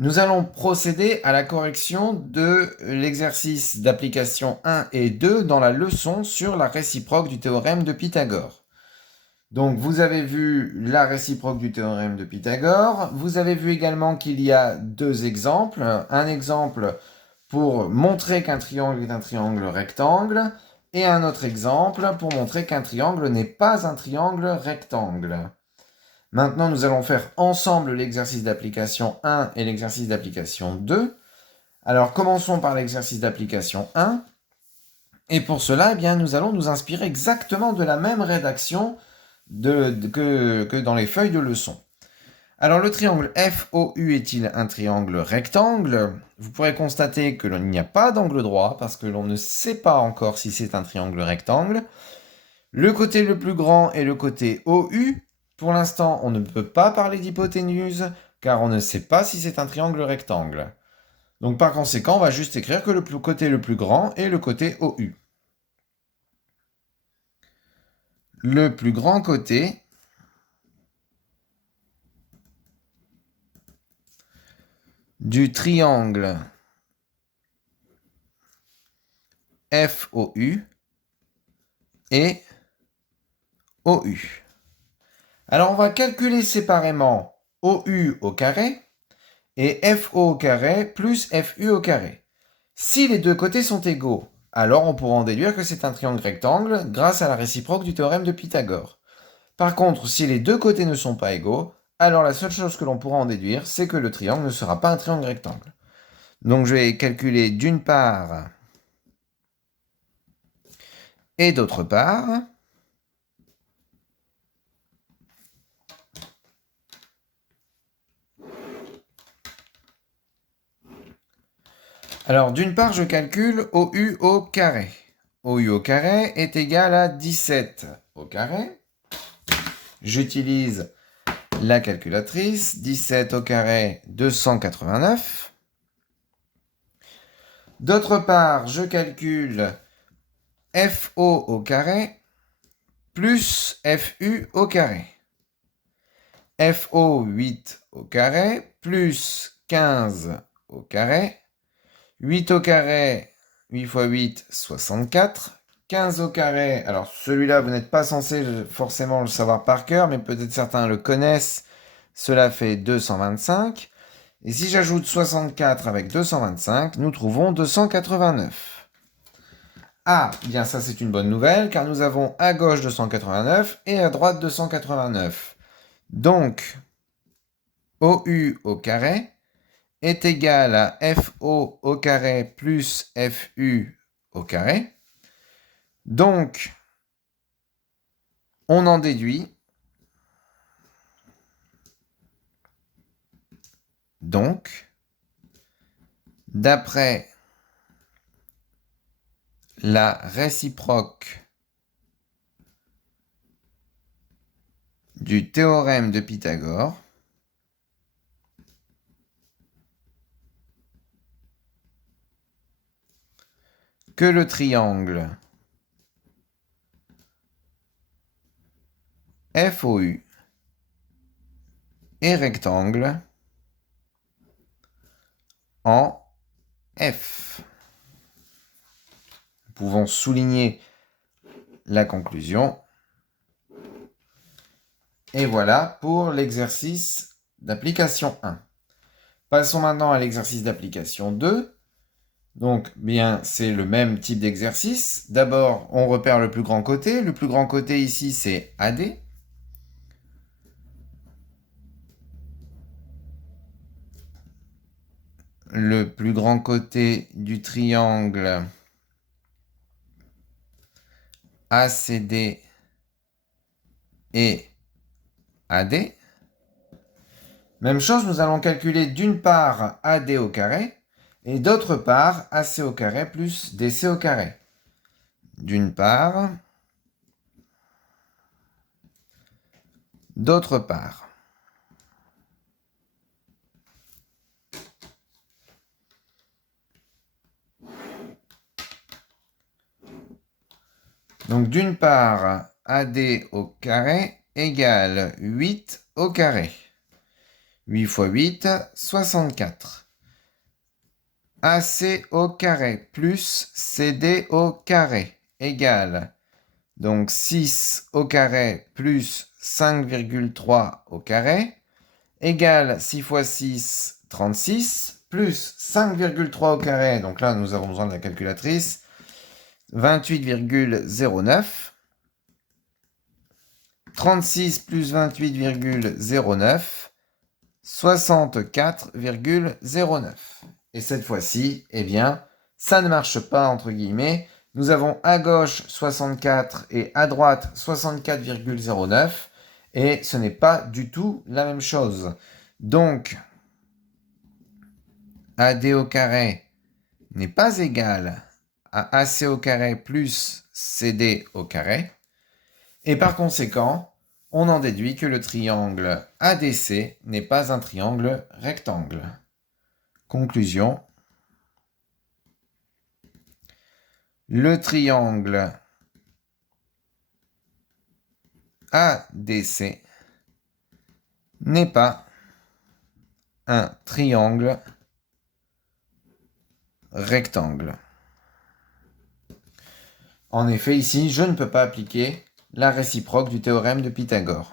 Nous allons procéder à la correction de l'exercice d'application 1 et 2 dans la leçon sur la réciproque du théorème de Pythagore. Donc vous avez vu la réciproque du théorème de Pythagore. Vous avez vu également qu'il y a deux exemples. Un exemple pour montrer qu'un triangle est un triangle rectangle et un autre exemple pour montrer qu'un triangle n'est pas un triangle rectangle. Maintenant, nous allons faire ensemble l'exercice d'application 1 et l'exercice d'application 2. Alors, commençons par l'exercice d'application 1. Et pour cela, eh bien, nous allons nous inspirer exactement de la même rédaction que dans les feuilles de leçon. Alors, le triangle FOU est-il un triangle rectangle? Vous pourrez constater que l'on n'y a pas d'angle droit parce que l'on ne sait pas encore si c'est un triangle rectangle. Le côté le plus grand est le côté OU. Pour l'instant, on ne peut pas parler d'hypoténuse car on ne sait pas si c'est un triangle rectangle. Donc par conséquent, on va juste écrire que le côté le plus grand est le côté OU. Le plus grand côté du triangle FOU est OU. Alors on va calculer séparément OU au carré et FO au carré plus FU au carré. Si les deux côtés sont égaux, alors on pourra en déduire que c'est un triangle rectangle grâce à la réciproque du théorème de Pythagore. Par contre, si les deux côtés ne sont pas égaux, alors la seule chose que l'on pourra en déduire, c'est que le triangle ne sera pas un triangle rectangle. Donc je vais calculer d'une part et d'autre part. Alors d'une part, je calcule OU au carré. OU au carré est égal à 17 au carré. J'utilise la calculatrice. 17 au carré, 289. D'autre part, je calcule FO au carré plus FU au carré. FO 8 au carré plus 15 au carré. 8 au carré, 8 fois 8, 64. 15 au carré, alors celui-là, vous n'êtes pas censé forcément le savoir par cœur, mais peut-être certains le connaissent. Cela fait 225. Et si j'ajoute 64 avec 225, nous trouvons 289. Ah, bien ça c'est une bonne nouvelle, car nous avons à gauche 289 et à droite 289. Donc, OU au carré est égal à FO au carré plus FU au carré. Donc, on en déduit. Donc, d'après la réciproque du théorème de Pythagore, que le triangle FOU est rectangle en F. Nous pouvons souligner la conclusion. Et voilà pour l'exercice d'application 1. Passons maintenant à l'exercice d'application 2. Donc, bien, c'est le même type d'exercice. D'abord, on repère le plus grand côté. Le plus grand côté ici, c'est AD. Le plus grand côté du triangle ACD et AD. Même chose, nous allons calculer d'une part AD au carré et d'autre part AC au carré plus DC au carré. D'une part, d'autre part. Donc d'une part, AD au carré égale 8 au carré. 8 fois 8, 64. AC au carré plus CD au carré égale donc 6 au carré plus 5,3 au carré égale 6 fois 6, 36 plus 5,3 au carré. Donc là, nous avons besoin de la calculatrice. 28,09. 36 plus 28,09. 64,09. Et cette fois-ci, eh bien, ça ne marche pas, entre guillemets. Nous avons à gauche 64 et à droite 64,09. Et ce n'est pas du tout la même chose. Donc, AD au carré n'est pas égal à AC au carré plus CD au carré. Et par conséquent, on en déduit que le triangle ADC n'est pas un triangle rectangle. Conclusion. Le triangle ADC n'est pas un triangle rectangle. En effet, ici, je ne peux pas appliquer la réciproque du théorème de Pythagore.